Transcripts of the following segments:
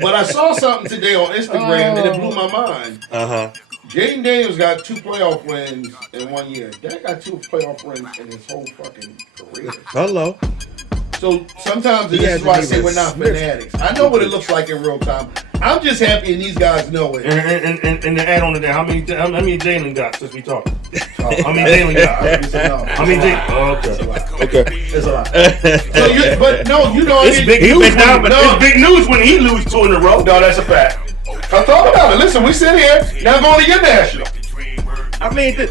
But I saw something today on Instagram and it blew my mind. Jaden Daniels got 2 playoff wins in 1 year. That got 2 playoff wins in his whole fucking career. Hello. So sometimes this is why I say we're not fanatics. I know what it looks like in real time. I'm just happy and these guys know it. And to add on to that, how many Jalen got since we talking? How many Jalen got? How many Jalen? Oh, okay. It's a lot. So but no, you know it's big news. It's big news when he loses 2 in a row. No, that's a fact. I'm talking about it. Listen, we sit here now going to your national. I mean, because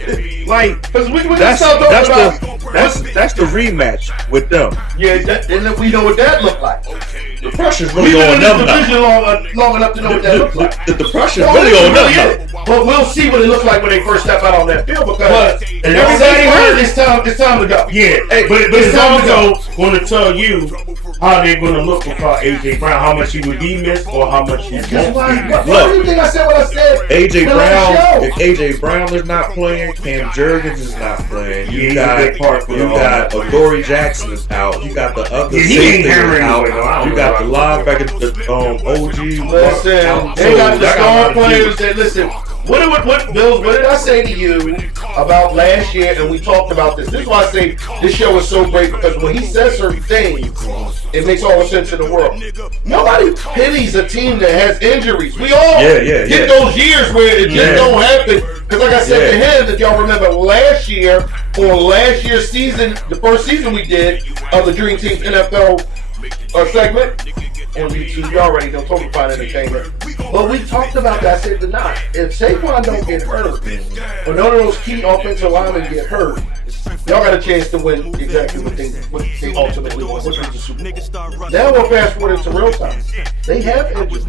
that's the rematch with them. Yeah, and we know what that looked like. The pressure's really on them now. Long enough to know what that looks like. The pressure's really on them now. But we'll see what it looks like when they first step out on that field because everybody heard it's time to go. Yeah, but it's also going to tell you how they're going to look without AJ Brown, how much he would be missed or how much he won't be missed. What do you think I said what I said? AJ Brown, if AJ Brown is not playing, Cam Jurgens is not playing. You got Adoree Jackson is out. You got the other safety out. You got the linebacker, OG. Listen, they got the star players that listen. What Bills? What did I say to you about last year? And we talked about this. This is why I say this show is so great because when he says certain things, it makes all the sense in the world. Nobody pities a team that has injuries. We all get those years where it just don't happen. Because like I said to him, if y'all remember last year or last year's season, the first season we did of the Dream Team NFL segment on YouTube, you already know, Total Fine Entertainment. But we talked about that. I said tonight, if Saquon don't get hurt, or none of those key offensive linemen get hurt, y'all got a chance to win exactly what they ultimately want, which was the Super Bowl. Now we'll fast forward into real time. They have injuries.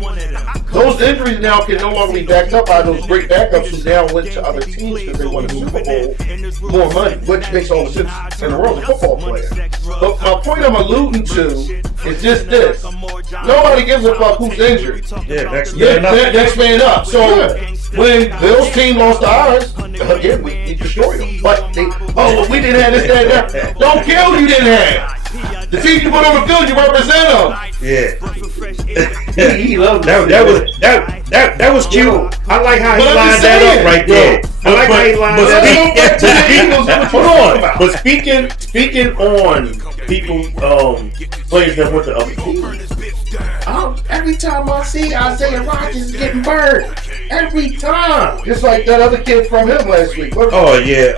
Those injuries now can no longer be backed up by those great backups who now went to other teams because they won the Super Bowl, more money, which makes all the sense in the world of football player. But my point I'm alluding to is just this. Nobody gives a fuck who's injured. Next man up. So when Bill's team lost to ours, again, we destroyed them. But we didn't have this, that. Don't care who you didn't have. The team you put on the field, you represent them. Yeah. He loved that was cute. I like how he lined that up right there. I like how he lined that up. Hold on. But speaking on people, players that went to other teams. Every time I see Isaiah Rodgers is getting burned. Every time. Just like that other kid from him last week. Oh, yeah.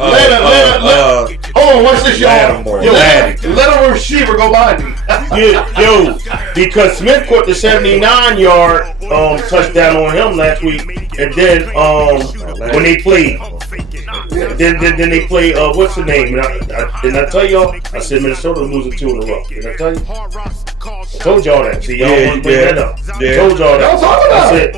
Hold on, what's this, y'all? Let a receiver go by me. Because Smith caught the 79-yard touchdown on him last week. And then when they played, then they play, what's the name? Didn't I tell y'all? I said Minnesota losing 2 in a row. Did I tell you? I told y'all that. See, y'all want to bring that up. I told y'all that. I said,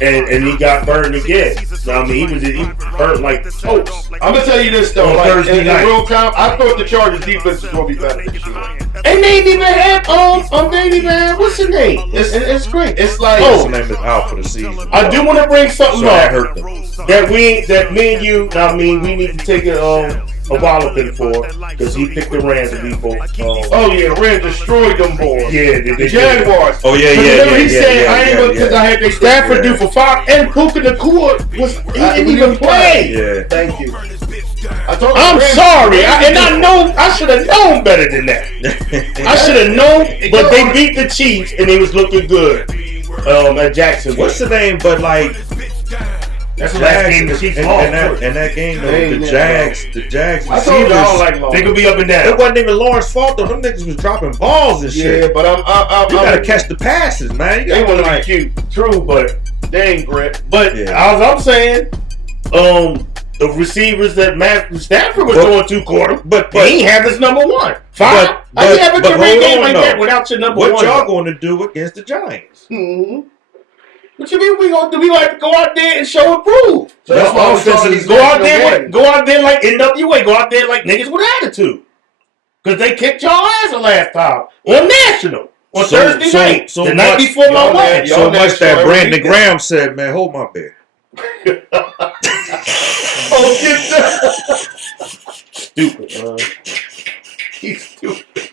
and he got burned again. So, I mean, he burned like toast. I'm gonna tell you this though. On Thursday night. In real time, I thought the Chargers defense was gonna be better this year. And they ain't even had what's the name? It's great. It's like his name is out for the season. I do want to bring something up that me and you. I mean, we need to take a walloping for because he picked the Rams and we both. The Rams destroyed them boys. Yeah, the Jaguars. Oh yeah. He said I ain't gonna because I had the Stafford do for 5 and Puka Nacua he didn't even play. Yeah, thank you. I'm sorry, I know I should have known better than that. I should have known, but they beat the Chiefs and they was looking good. At Jacksonville. What's the name? But like. That's the last game the Chiefs lost. And that game, though, the Jags receivers, they could be up and down. It wasn't even Lawrence's fault, though. Them niggas was dropping balls and shit. Yeah, but you gotta catch the passes, man. They want to be cute. True, but they ain't grit. But as I'm saying, the receivers that Matthew Stafford was throwing 2 quarters, but he ain't have his number 1. 5. I can have a career game like that without your number 1. What y'all going to do against the Giants? Mm-hmm. What you mean we gonna do? We like to go out there and show and prove. So that's why go out there like NWA. Go out there like niggas with attitude. Because they kicked y'all ass the last time on national on Thursday night. The night before my wedding. So much that Brandon Graham said, man, hold my beer. Get that. Stupid. He's stupid.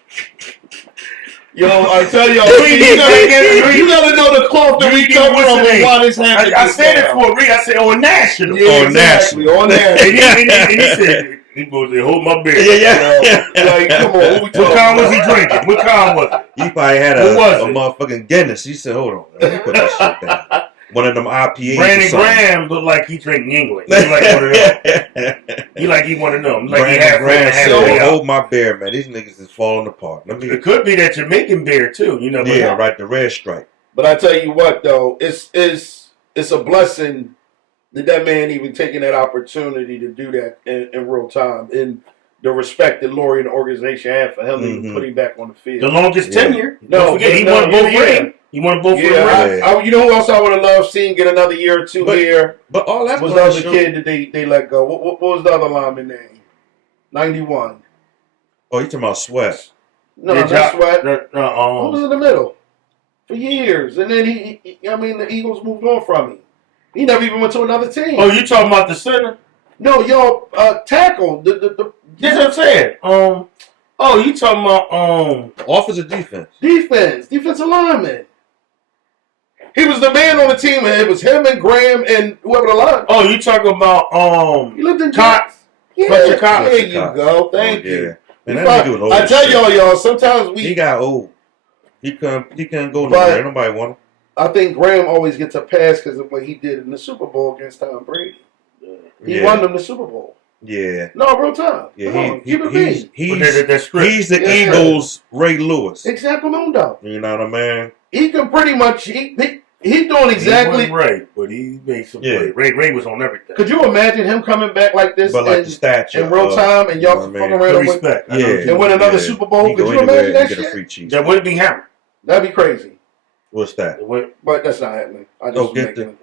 Yo, I tell y'all, you gotta know the cloth that we come from and why this happened. I said it for a reason. I said on national. Yeah, exactly. On national. And he said, he supposed to hold my beer. Yeah. Like, come on. What kind was he drinking? What kind was it? He probably had a motherfucking Guinness. He said, hold on. Let me put this shit down. One of them IPAs. Brandon Graham looked like he drank England. He like one of them. He like he one of them. Like Brandon Graham said, hold my beer, man. These niggas is falling apart. It could be that Jamaican beer too. You know. Yeah, right. The red stripe. But I tell you what, though, it's a blessing that man even taking that opportunity to do that in real time, and the respect that Laurie and the organization had for him to put him back on the field. The longest tenure. No, forget, he won both rings. He won both for the ring. You know who else I would have loved seeing get another year or two here? But all that was the other kid that they let go. What was the other lineman name? 91. Oh, you talking about Sweat? No, not Sweat. Who was in the middle for years, and then the Eagles moved on from him. He never even went to another team. Oh, you talking about the center? No, y'all tackle the. That's what I'm saying. Oh, you talking about offensive defense? Defensive lineman. He was the man on the team, and it was him and Graham and whoever the line. Oh, you talking about He lived in Cox? Yeah, there you go. Thank you. And that nigga was old. I tell y'all, sometimes he got old. He couldn't go nowhere. Nobody want him. I think Graham always gets a pass because of what he did in the Super Bowl against Tom Brady. He won them the Super Bowl. Yeah. No, real time. Yeah, he's the Eagles' Ray Lewis. Exactly, Mundo. You know what I mean? He can pretty much he doing exactly. He wasn't Ray, but he made some play. Ray was on everything. Could you imagine him coming back like this, but like the statue in real time, and y'all fucking around with and win another Super Bowl? Could you imagine that shit? That wouldn't be happening. That'd be crazy. What's that? But that's not happening. I just making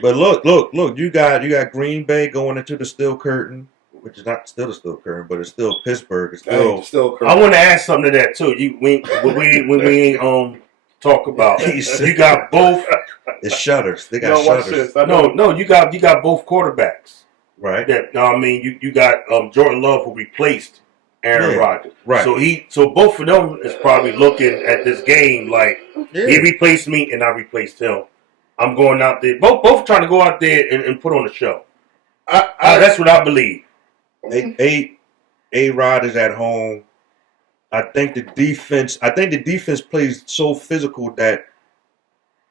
But look! You got Green Bay going into the steel curtain, which is not still the steel curtain, but it's still Pittsburgh. It's still curtain. I want to add something to that too. When we talk about you got both. It's shutters. They got shutters. No, you got both quarterbacks. Right. That you got Jordan Love who replaced Aaron Rodgers. Right. So both of them is probably looking at this game like he replaced me and I replaced him. I'm going out there. Both trying to go out there and put on a show. That's what I believe. A-Rod is at home. I think the defense plays so physical that.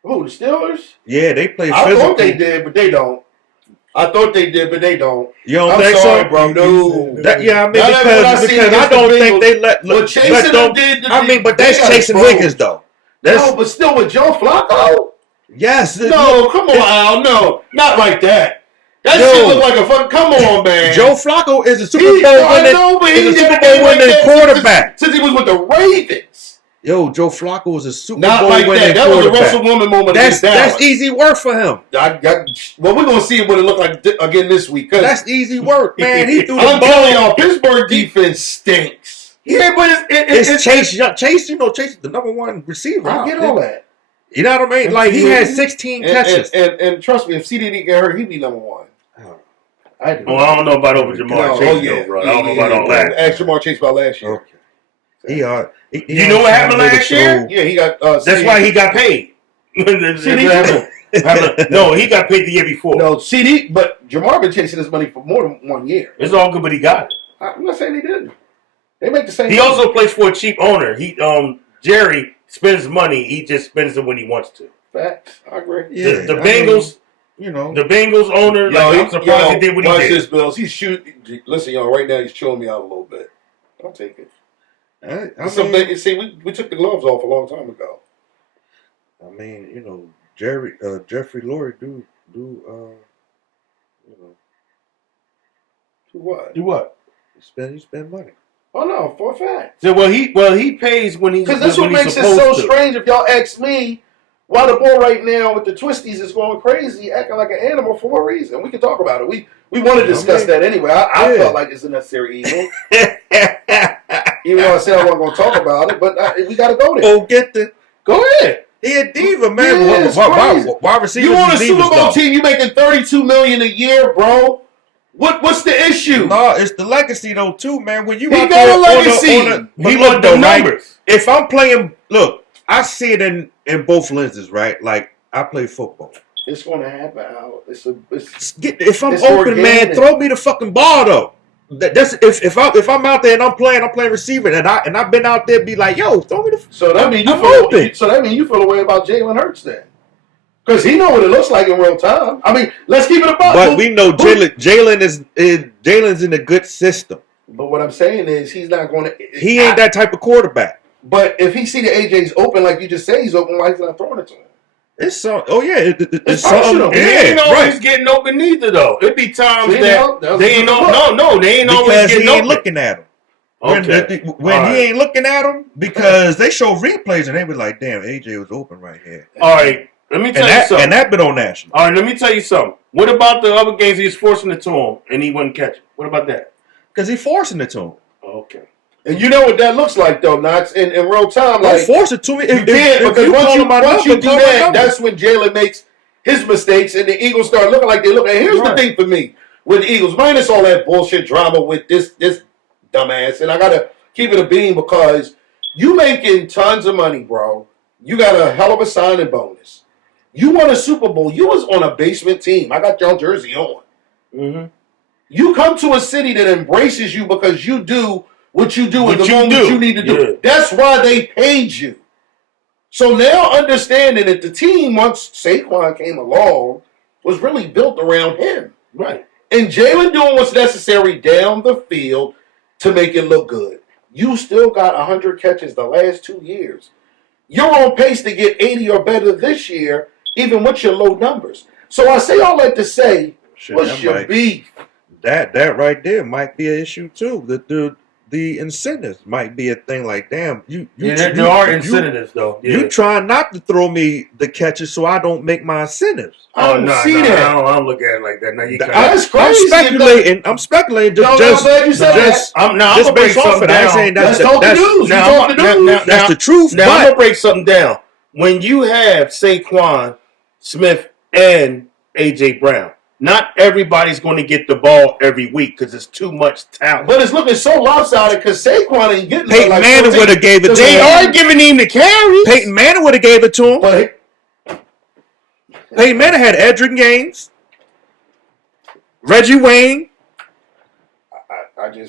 Oh, the Steelers? Yeah, they play physical. I thought they did, but they don't. I thought they did, but they don't. You don't I'm think sorry, so, bro? No. Because I don't think they let them. But that's Chasing Wiggins though. No, but still with Joe Flacco. Yes. No, come on, Al. No, not like that. That shit look like a fun. Come on, man. Joe Flacco is a Super Bowl winning quarterback. Since he was with the Ravens. Yo, Joe Flacco was a Super Not Bowl like winning that. That quarterback. was a Russell Wilson moment. That's easy work for him. Well, we're gonna see what it look like again this week. That's easy work, man. He threw the I'm ball. telling y'all, Pittsburgh defense stinks. Yeah, but it's Chase. Chase, Chase is the number one receiver. I get all that. You know what I mean? Like he had 16 catches. And trust me, if CD didn't get hurt, he'd be number one. I don't know about over Jamar Chase, bro. I don't know about all that. Ask Jamar Chase about last year. Okay. You know what happened last year? Yeah, he got. That's why he got paid. No, he got paid the year before. No, CD, but Jamar been chasing his money for more than 1 year. It's all good, but he got it. I'm not saying he didn't. They make the same. He also plays for a cheap owner. Jerry spends money. He just spends it when he wants to. Facts. I agree. Yeah, the Bengals. The Bengals owner. I'm surprised he did what he did. Watch this, Bills. He's shooting. Listen, y'all. Right now, he's chilling me out a little bit. I'll take it. We took the gloves off a long time ago. I mean, Jeffrey Lurie do Do what? Do what? You spend money. Oh no, for a fact. So he pays when he's because that's what makes it so strange. If y'all ask me, why the boy right now with the twisties is going crazy, acting like an animal for a reason. We can talk about it. We want to discuss that anyway. I felt like it's a necessary evil. Even though I said I wasn't going to talk about it, but we got to go there. Go ahead. He a diva, man. Yeah, why receivers? You on a Super Bowl team? You making $32 million a year, bro? What's the issue? No, it's the legacy though too, man. When you He out got there a legacy. He want the numbers. If I'm playing, look, I see it in both lenses, right? Like I play football. It's gonna happen, Al. If I'm it's open, organic. man, throw me the fucking ball though. That's if I'm out there and I'm playing receiver, and I've been out there, be like, yo, throw me the. So that means you feel a way about Jalen Hurts then, because he know what it looks like in real time. I mean, let's keep it about. But we know Jalen's in a good system. But what I'm saying is he's not going to. He ain't that type of quarterback. But if he see the AJ's open, like you just say he's open, why he's not throwing it to him? It's so. Oh yeah, it's functional. He ain't always getting open either, though. It be times they ain't always because getting he ain't open. looking at him. Okay. When he ain't looking at him, because they show replays and they be like, "Damn, AJ was open right here." All right, let me tell you something. And that been on national. All right, let me tell you something. What about the other games he was forcing it to him and he wouldn't catch it? What about that? Because he forcing it to him. Okay. And you know what that looks like, though, Knox, in real time. Don't Like, force it to me. You can't, because once you do that, that's when Jalen makes his mistakes and the Eagles start looking like they look. And here's the thing for me with the Eagles, minus all that bullshit drama with this dumbass, and I got to keep it a beam because you making tons of money, bro. You got a hell of a signing bonus. You won a Super Bowl. You was on a basement team. I got your jersey on. Mm-hmm. You come to a city that embraces you because you do what you do at the moment you need to do. Yeah. That's why they paid you. So now understanding that the team, once Saquon came along, was really built around him. Right. And Jalen doing what's necessary down the field to make it look good. You still got 100 catches the last 2 years. You're on pace to get 80 or better this year, even with your low numbers. So I say all that to say, what's your beef? That right there might be an issue too. The incentives might be a thing. Like, damn, there are incentives though. Yeah. You trying not to throw me the catches so I don't make my incentives. I don't see that. I don't look at it like that. Now you That's crazy. I'm speculating. Just based off of it. I ain't saying that's the truth. Now I'm gonna break something down. When you have Saquon, Smith, and AJ Brown, not everybody's going to get the ball every week because it's too much talent. But it's looking so lopsided because Saquon ain't getting Peyton Manning would have gave it to him. They are giving him the carries. Peyton Manning would have gave it to him. But Peyton Manning had Edgerrin Gaines, Reggie Wayne,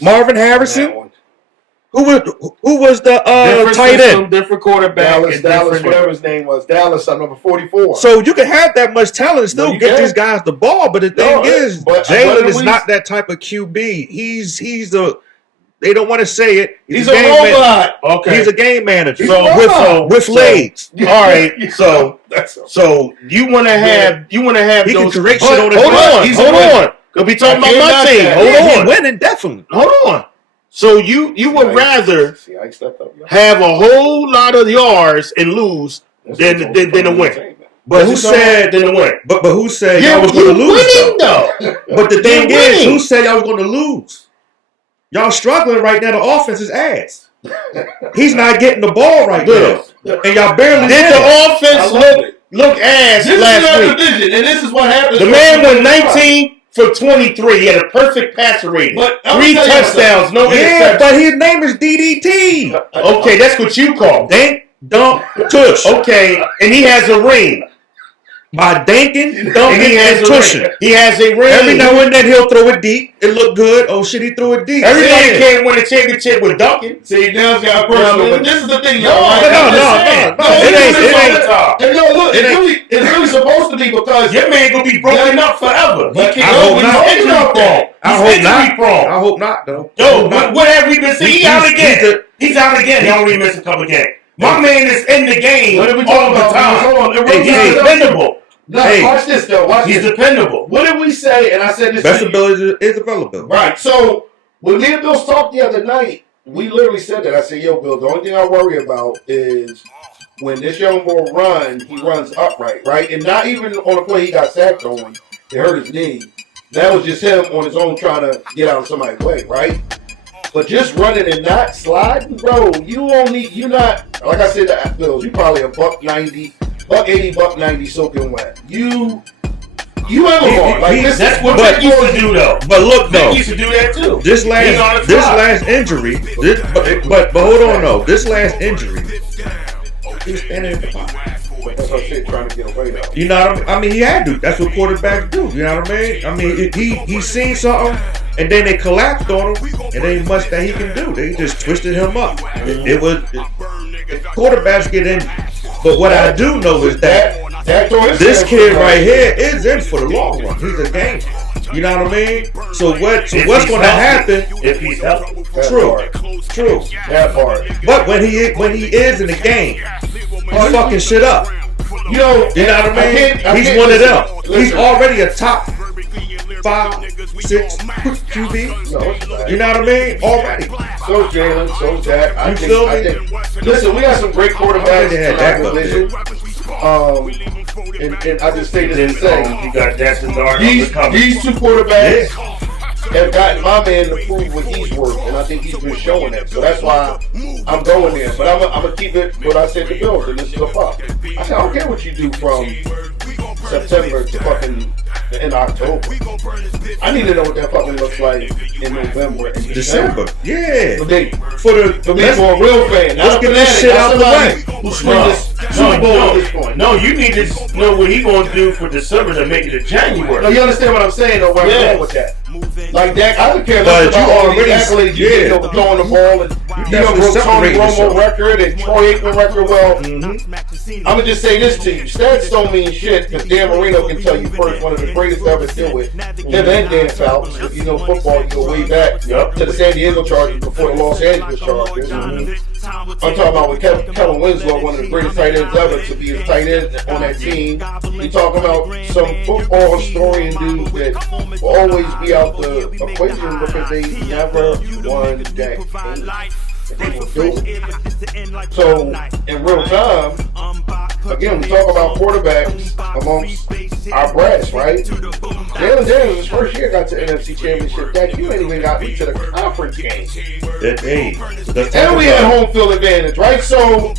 Marvin Harrison. Who was the tight end? Different quarterback. Dallas, whatever his name was. Dallas, number 44. So you can have that much talent and still get these guys the ball, but the thing is, Jalen is not that type of QB. He's a. They don't want to say it. He's a robot. Okay. He's a game manager. With legs. All right. So you want to have he those. Can create shit on his Hold on. He'll be talking about my team. Hold on. He's winning definitely. Hold on. So you would rather have a whole lot of yards and lose than to win. But who said than to win? But who said y'all was going to lose? Though. But the thing is, who said y'all was going to lose? Y'all struggling right now. The offense is ass. He's not getting the ball right now, and y'all barely. Did the offense look ass last week? Division, and this is what happened. The man went 19 for 23. He had a perfect passer rating. But 3 touchdowns, no interceptions. But his name is DDT. Okay, that's what you call Dink, dunk, tush. Okay, and he has a ring. By dinking, dunking, and tushing. He has a ring. Every now and then he'll throw it deep. It look good. Oh shit, he threw it deep. Everybody can't win a championship with dunking. See, now it's got personal. But this is the thing, No. It ain't. Look, it's really supposed to be because your man gonna be broken up forever. I hope not, though. Yo, what have we been seeing? He's out again. He's out again. He only missed a couple games. My man is in the game all the time. He's dependable. No, watch this though. He's dependable. What did we say? And I said this. Best ability is available. Right. So when me and Bill talked the other night, we literally said that. I said, "Yo, Bill, the only thing I worry about is when this young boy he runs upright, right? And not even on the play he got sacked on. It hurt his knee. That was just him on his own trying to get out of somebody's way, right? But just running and not sliding, bro, you're not, like I said to Bills, you probably a $190, $180, $190 soaking wet. You You and Lamar. Like that's what Vic used to do, though. But look, though, Vic used to do that too. This last injury, but hold on, though. This last injury, he was standing at the bottom. That's her shit trying to get away though. You know what I mean? He had to. That's what quarterbacks do. You know what I mean? He seen something, and then they collapsed on him, and there ain't much that he can do. They just twisted him up. Quarterbacks get injured. But what I do know is that this kid right here is in for the long run. He's a gamer. You know what I mean? So what's going to happen if he's healthy? True. That part. But when he is in the game, he's fucking shit up. You know what I mean? He's one of them. He's already a top 5, 6 QB. No, you know what I mean? Already. So Jalen, so Dak. I think, listen, we got some great quarterbacks in our division. And I just say this to say, you got Jackson Dart. These two quarterbacks have gotten my man to prove what he's worth, and I think he's been showing that. So that's why I'm going there. But I'm gonna keep it what I said to Bills, and this is a fuck. I said I don't care what you do from September to fucking in October. I need to know what that fucking looks like in November and December. Yeah. For me, for a real fan. Let's get this shit out the way. Who's this Super Bowl at this point? No, you need to know what he's going to do for December to make it to January. No, you understand what I'm saying, though, where I'm going with that. Like that, I don't care less about all the accolades you get over throwing the ball and broke Tony Romo record and Troy Aikman record. Well, I'm gonna just say this to you: stats don't mean shit because Dan Marino can tell you first one of the greatest to ever deal with him and Dan Fouts. If you know football, you go way back to the San Diego Chargers before the Los Angeles Chargers. I'm talking about with Kellen Winslow, one of the greatest tight ends ever to be a tight end on that team. You talking about some football historian dudes that will always be out the equation because they never won that game. So, in real time, again, we talk about quarterbacks amongst our brass, right? Jalen Daniels, his first year got to NFC Championship. That you ain't even got me to the conference game. And we had home field advantage, right? So,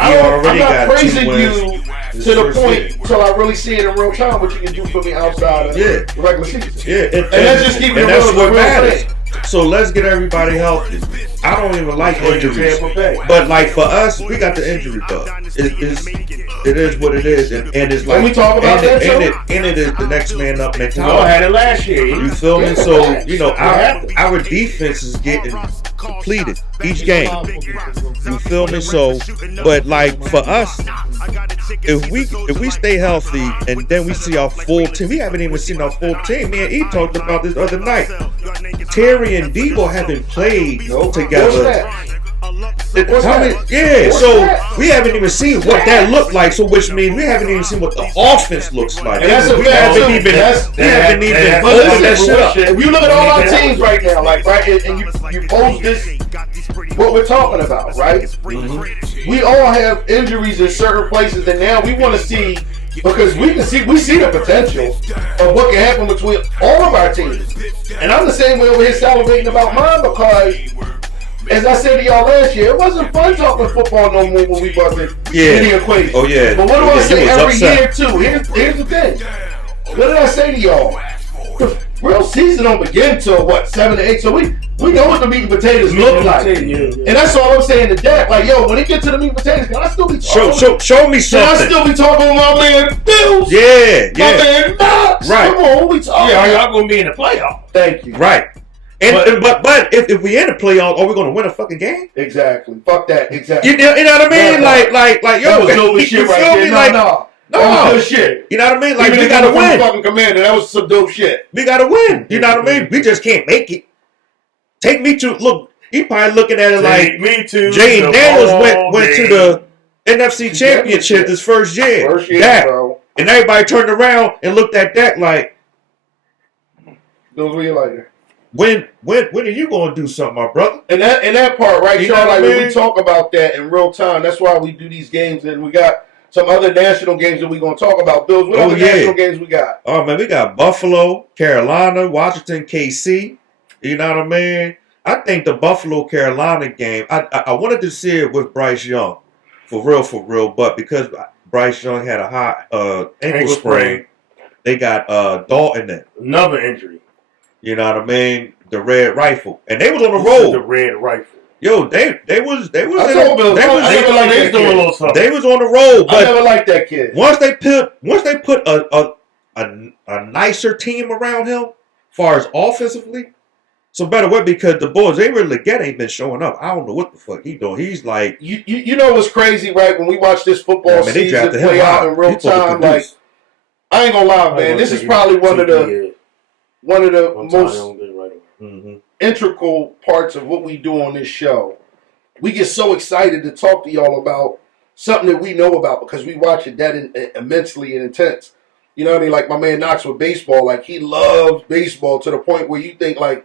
I'm not praising you to the point until I really see it in real time what you can do for me outside of the regular season. Yeah, and let's just keep it real. That's what matters. So let's get everybody healthy. I don't even like injuries, but like for us, we got the injury bug. It is what it is, and it's like, when we talk about and it is the next man up mentality. We all had it last year. You feel me? So you know our defense is getting completed each game. You feel me? So, but like for us, if we stay healthy and then we see our full team, we haven't even seen our full team. Me and E talked about this the other night. Terry and Debo haven't played together. So we haven't even seen what that looked like. So which means we haven't even seen what the offense looks like. And that's we haven't even opened that shit up. If you look at all our teams right now, like and you pose this, what we're talking about, right? Mm-hmm. We all have injuries in certain places, and now we want to see. Because we see the potential of what can happen between all of our teams. And I'm the same way over here salivating about mine because, as I said to y'all last year, it wasn't fun talking football no more when we wasn't in the equation. Oh, yeah. But what do I say every year, too? Here's the thing. What did I say to y'all? The real season don't begin till, 7 to 8? So we know what the meat and potatoes look like. And that's all I'm saying to Dak. Like, yo, when it get to the meat and potatoes, can I still be talking? Show me something. Can I still be talking with my man Bills? Yeah. My man Knox. Right. Come on, we talking. Yeah, y'all going to be in the playoff. Thank you. Right. But if we in the playoffs, are we going to win a fucking game? Exactly. Fuck that. Exactly. You know what I mean? Like, yo, that was dope shit right there. No. That was good shit. You know what I mean? Like, even we got to win. Fucking commander. That was some dope shit. We got to win. You know what I mean? We just can't make it. Take me to look. He probably looking at it like me too. Jay Daniels went to the NFC Championship his first year. Bro. And everybody turned around and looked at that like, those were you later. When are you gonna do something, my brother? And that part, right? You know like when we talk about that in real time, that's why we do these games, and we got some other national games that we're gonna talk about. Bills, what other national games we got? Oh man, we got Buffalo, Carolina, Washington, KC. You know what I mean? I think the Buffalo Carolina game, I wanted to see it with Bryce Young, for real, but because Bryce Young had a high ankle sprain, They got Dalton in. Another injury. You know what I mean? The Red Rifle, and they was on the This is road. The Red Rifle. Yo, they was I told Bill, They was doing a little something. They was on the road, I never but liked that kid. once they put a nicer team around him, far as offensively, so better way because the boys they really get ain't been showing up. I don't know what the fuck he doing. He's like You know what's crazy, right? When we watch this football Yeah, man, they season drafted him play out high. in real He's supposed to time, like produce. I ain't gonna lie, man. This is probably one of the most integral parts of what we do on this show. We get so excited to talk to y'all about something that we know about because we watch it that immensely and intense. You know what I mean? Like my man Knox with baseball, like he loves baseball to the point where you think like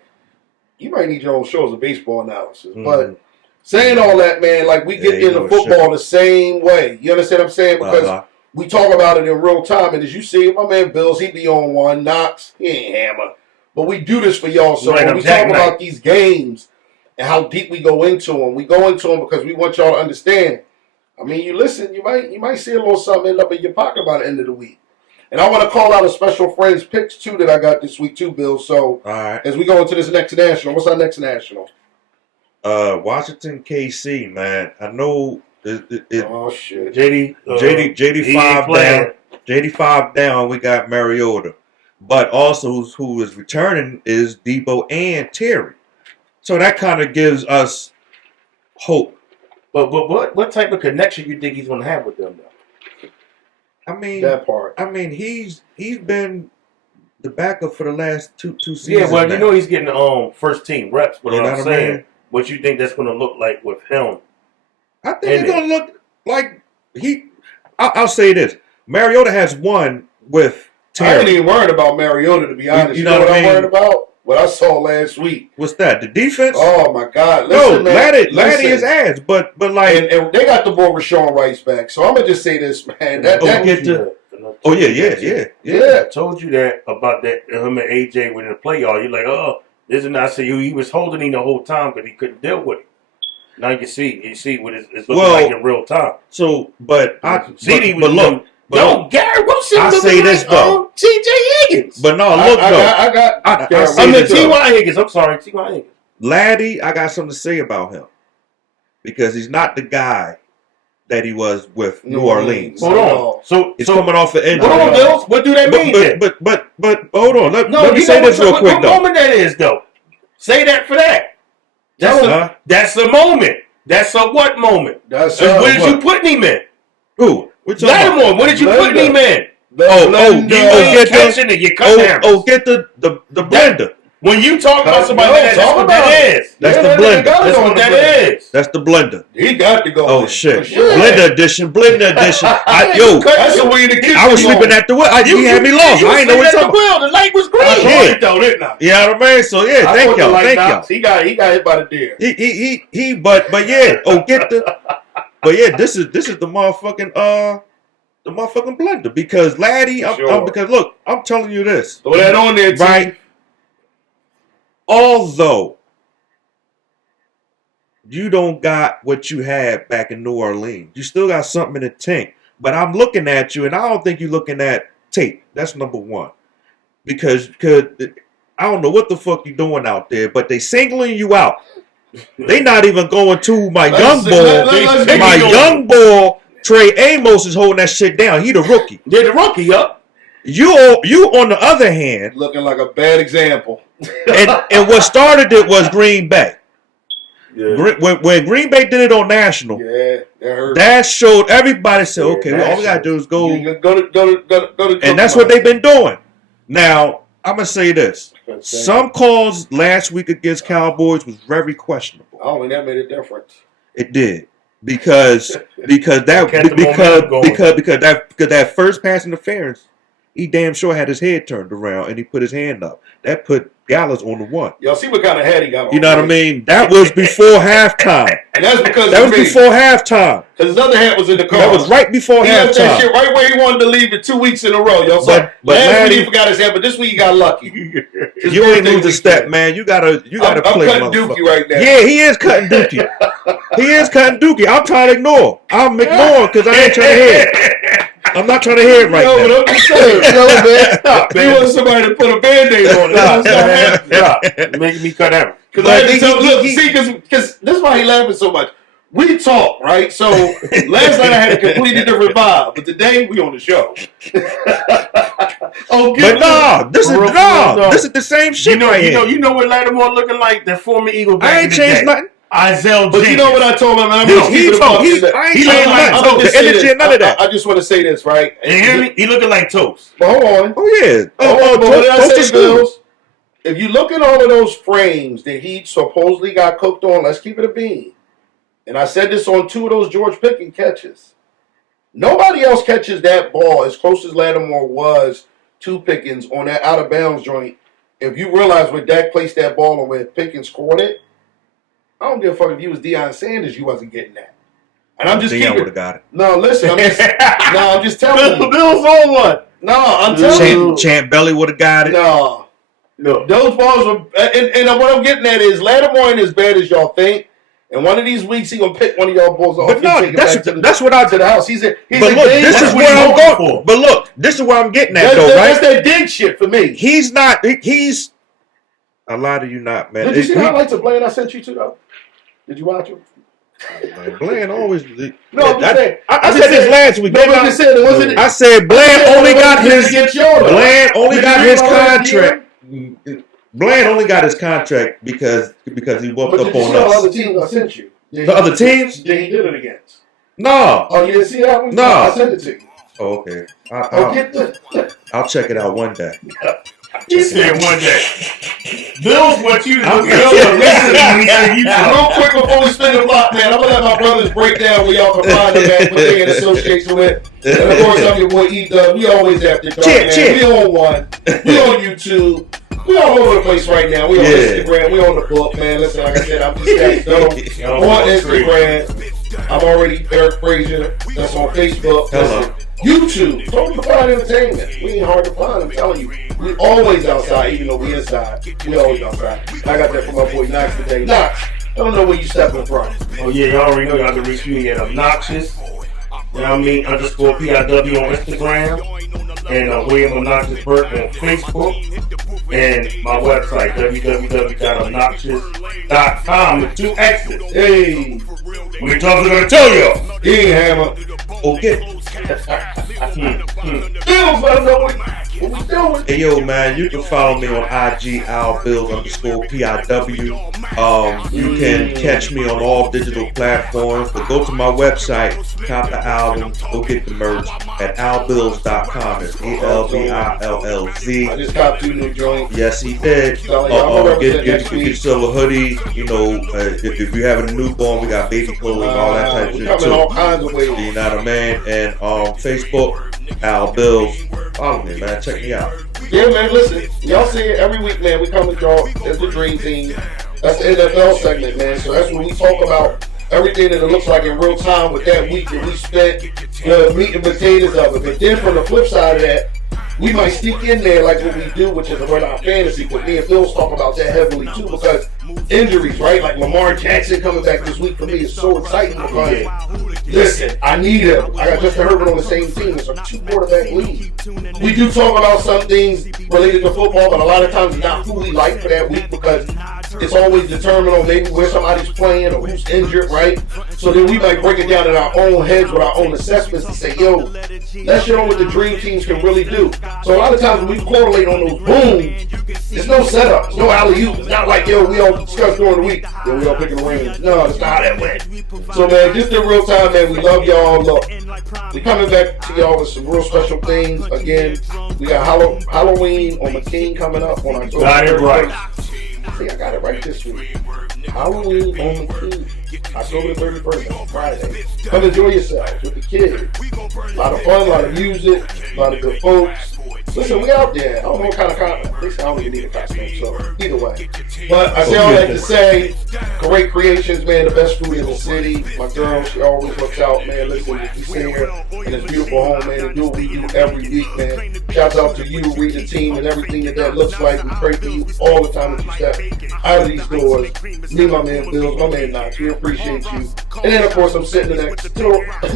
you might need your own shows of baseball analysis. But saying all that, man, like we get into football the same way. You understand what I'm saying? Because we talk about it in real time, and as you see, my man Bills, he be on one. Knox, he ain't hammer. But we do this for y'all. So when we talk about these games and how deep we go into them because we want y'all to understand. I mean, you listen, you might see a little something end up in your pocket by the end of the week. And I want to call out a special friends picks too that I got this week too, Bill. So as we go into this next national, what's our next national? Washington KC, man. I know oh shit. JD 5 down. JD 5 down, we got Mariota. But also who is returning is Debo and Terry. So that kind of gives us hope. But what type of connection you think he's going to have with them, though? I mean, that part. I mean, he's been the backup for the last two seasons. Yeah, well, now. you know he's getting first team reps. But You know what I'm what I saying, mean? what you think that's going to look like with him? I think he's going to look like I'll say this. Mariota has won with Terry. I ain't even worried about Mariota, to be honest. You know what I'm I mean? worried about? What I saw last week. What's that? The defense? Oh my God! No, Listen, man. Laddie is ass, but like, and they got the boy Rashawn Rice back. So I'm gonna just say this, man. I told you that about that him and AJ when in the playoff. You're like, oh, this is not say he was holding him the whole time because he couldn't deal with it. Now you see what it's looking like in real time. So, but Gary Wilson. I say this though, T.J. Higgins. But no, look though, I mean T.Y. Higgins. I'm sorry, T.Y. Higgins. Laddie, I got something to say about him because he's not the guy that he was with New Orleans. Hold on. So he's coming off an injury. Hold on, Bills. What do that mean? But hold on. Let me say this real quick though. What moment that is though? Say that for that. That's the moment. That's a what moment? That's what did you put him in? Who? What did you put him in? Get the blender. When you talk about somebody that's what that is. That's the blender. That's what that is. That's the blender. He got to go. Oh shit! Sure. Blender edition. That's the way the kids. I was sleeping at the wheel. You had me lost. I ain't know what you're talking about. The light was green. I saw it though, didn't I? You know what I mean? So yeah, thank y'all. He got hit by the deer. But yeah. But yeah, this is the motherfucking blender because Laddie. Because look, I'm telling you this. Throw that on there, right? Although you don't got what you had back in New Orleans, you still got something in the tank. But I'm looking at you, and I don't think you're looking at tape. That's number one. Because I don't know what the fuck you doing out there, but they singling you out. They not even going to my young boy. My young boy, Trey Amos, is holding that shit down. He the rookie. They're the rookie, yup. You on the other hand, looking like a bad example. and what started it was Green Bay. Yeah. When Green Bay did it on national, that showed everybody said, okay, all we gotta do is go to and that's what they've been doing. Now I'm gonna say this: some calls last week against Cowboys was very questionable. I don't think that made a difference. It did because that first pass interference. He damn sure had his head turned around and he put his hand up. That put Gallows on the one. Y'all see what kind of head he got on. You know what I mean? That was before halftime. And that's because that was before halftime. Because his other hat was in the car. That was right before halftime. He left that shit right where he wanted to leave it 2 weeks in a row. Y'all saw last week he forgot his hat, but this week he got lucky. You ain't lose a step, man. You gotta play. I'm cutting Dookie right now. Yeah, he is cutting Dookie. He is cutting Dookie. I'm trying to ignore. I'm ignoring because I ain't trying to hear. I'm not trying to hear it right now. But I'm just saying, man, stop. You want somebody to put a Band-Aid on it. Stop. Making me cut out. Because this is why he laughing so much. We talk, right? So last night I had a completely different vibe, but today we on the show. This is the same shit. You know what Lattimore looking like? That former Eagle back I ain't in the changed day. nothing. Isaiah But you know what I told him? I just want to say this, right? You hear me? He looking like toast. But hold on. Oh yeah. But what did I say, Bills? If you look at all of those frames that he supposedly got cooked on, let's keep it a bean. And I said this on 2 of those George Pickens catches. Nobody else catches that ball as close as Lattimore was to Pickens on that out of bounds joint. If you realize where Dak placed that ball and where Pickens scored it, I don't give a fuck if you was Deion Sanders, you wasn't getting that. And I'm just Deion would have got it. No, listen, I'm just telling you. Bill's on one. No, I'm telling you. Champ Belly would have got it. No. Those balls were, and what I'm getting at is Lattimore ain't as bad as y'all think. And one of these weeks he gonna pick one of y'all bulls off. But no, that's what I to the house. He's but look, this is where I'm going for. But look, this is where I'm getting at, though, right? That's that dig shit for me. He's not. He's. I lie to you not, man. Did you see the highlights of Bland I sent you to though? Did you watch him? Bland always. No, I'm just saying. I said this last week. I said Bland only got his. Bland only got his contract. Bland only got his contract because he whooped up on us. The other teams I sent you. The other teams? Yeah, he did it against. No. Oh, you didn't see that one? No. I sent it to you. Oh, okay. I'll check it out one day. He said one day. Bill's what you do. Real quick before we spin the block, man, I'm going to let my brothers break down where y'all can find them at, what they in association with. And of course, I'm your boy E-Dub. We always after dark, man. We on one. We on YouTube. We all over the place right now. We on Instagram. We on the book, man. Listen, like I said, I'm just on Instagram. I'm already Eric Frazier. That's on Facebook. Listen, YouTube. Total Fine Entertainment. We ain't hard to find. I'm telling you. We always outside, even though we inside. We always outside. I got that from my boy Knox today. Knox, I don't know where you stepping from. Oh yeah, y'all already know y'all can reach me at Obnoxious. You know what I mean? _ PIW on Instagram. And William Obnoxious Burke on Facebook. And my website, www.obnoxious.com with 2 X's. Hey. We talking gonna tell y'all. Hey, Hammer. Okay. Bills, let them know what we doing. Hey yo, man, you can follow me on IG _PIW. You can catch me on all digital platforms, but go to my website, cop the album, go get the merch at albills.com. It's ALBILLZ. I just copped 2 new joints. Yes, he did. Get yourself a hoodie. You know, if you're having a newborn, we got baby clothing, all that type of shit too. All kinds of ways. You know what I mean? And Facebook, Al Bills. Follow me, man. Check me out. Yeah, man. Listen, y'all see it every week, man. We come with y'all as the Dream Team. That's the NFL segment, man. So that's when we talk about everything that it looks like in real time with that week that we spent the meat and potatoes of it. But then from the flip side of that, we might sneak in there like what we do, which is run our fantasy. But me and Phil's talk about that heavily too, because injuries, right? Like Lamar Jackson coming back this week for me is so exciting because listen, I need him. I got Justin Herbert on the same team. It's a 2-quarterback league. We do talk about some things related to football, but a lot of times not who we like for that week because it's always determined on maybe where somebody's playing or who's injured, right? So then we might break it down in our own heads with our own assessments and say, yo, let's show what the dream teams can really do. So a lot of times when we correlate on those booms, there's no setup, there's no alley-oop. It's not like, yo, we all discuss during the week, then we all pick a range. No, it's not how that went. So man, just in real time, man, we love y'all. Look, we coming back to y'all with some real special things. Again, we got Halloween on McKean coming up on October 31st. See, I got it right this week. Halloween on McKean, October 31st on Friday. Come enjoy yourselves with the kids. A lot of fun, a lot of music, a lot of good folks. Listen, we out there. I don't know what kind of costume. At least I don't even need a costume, so either way. But I say all that to say, Great Creations, man, the best food in the city. My girl, she always looks out, man. Listen, we see her in this beautiful home, man, and do what we do every week, man. Shouts out to you, read the team, and everything that looks like. We pray for you all the time that you step out of these doors. Me, my man Bills, my man Knox, we appreciate you. And then, of course, I'm sitting next to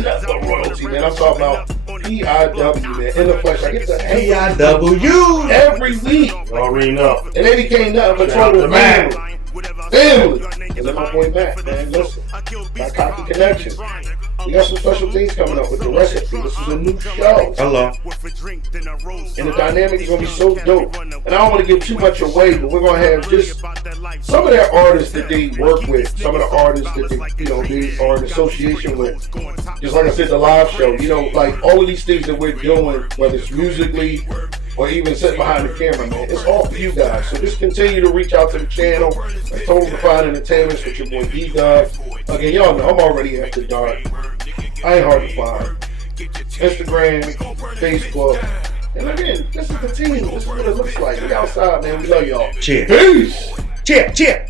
that's the royalty, man. I'm talking about PIW, man. In the flesh. I get the PIW every week. Already know. And then he came down but Shout out told to the Mac. family. And then my boy Mac, man. Listen, got Copy Connection. We got some special things coming up with the recipe. This is a new show. Hello. And the dynamic is going to be so dope. And I don't want to give too much away, but we're going to have just some of their artists that they work with, some of the artists that they, they are in association with. Just like I said, the live show, like all of these things that we're doing, whether it's musically or even sitting behind the camera, man, it's all for you guys. So just continue to reach out to the channel. It's Total Defined Entertainment with your boy D-Dog. Again, y'all know I'm already after dark. I ain't hard to find. Instagram, Facebook. And again, this is the team. This is what it looks like. We outside, man. We love y'all. Cheers. Peace. Cheer.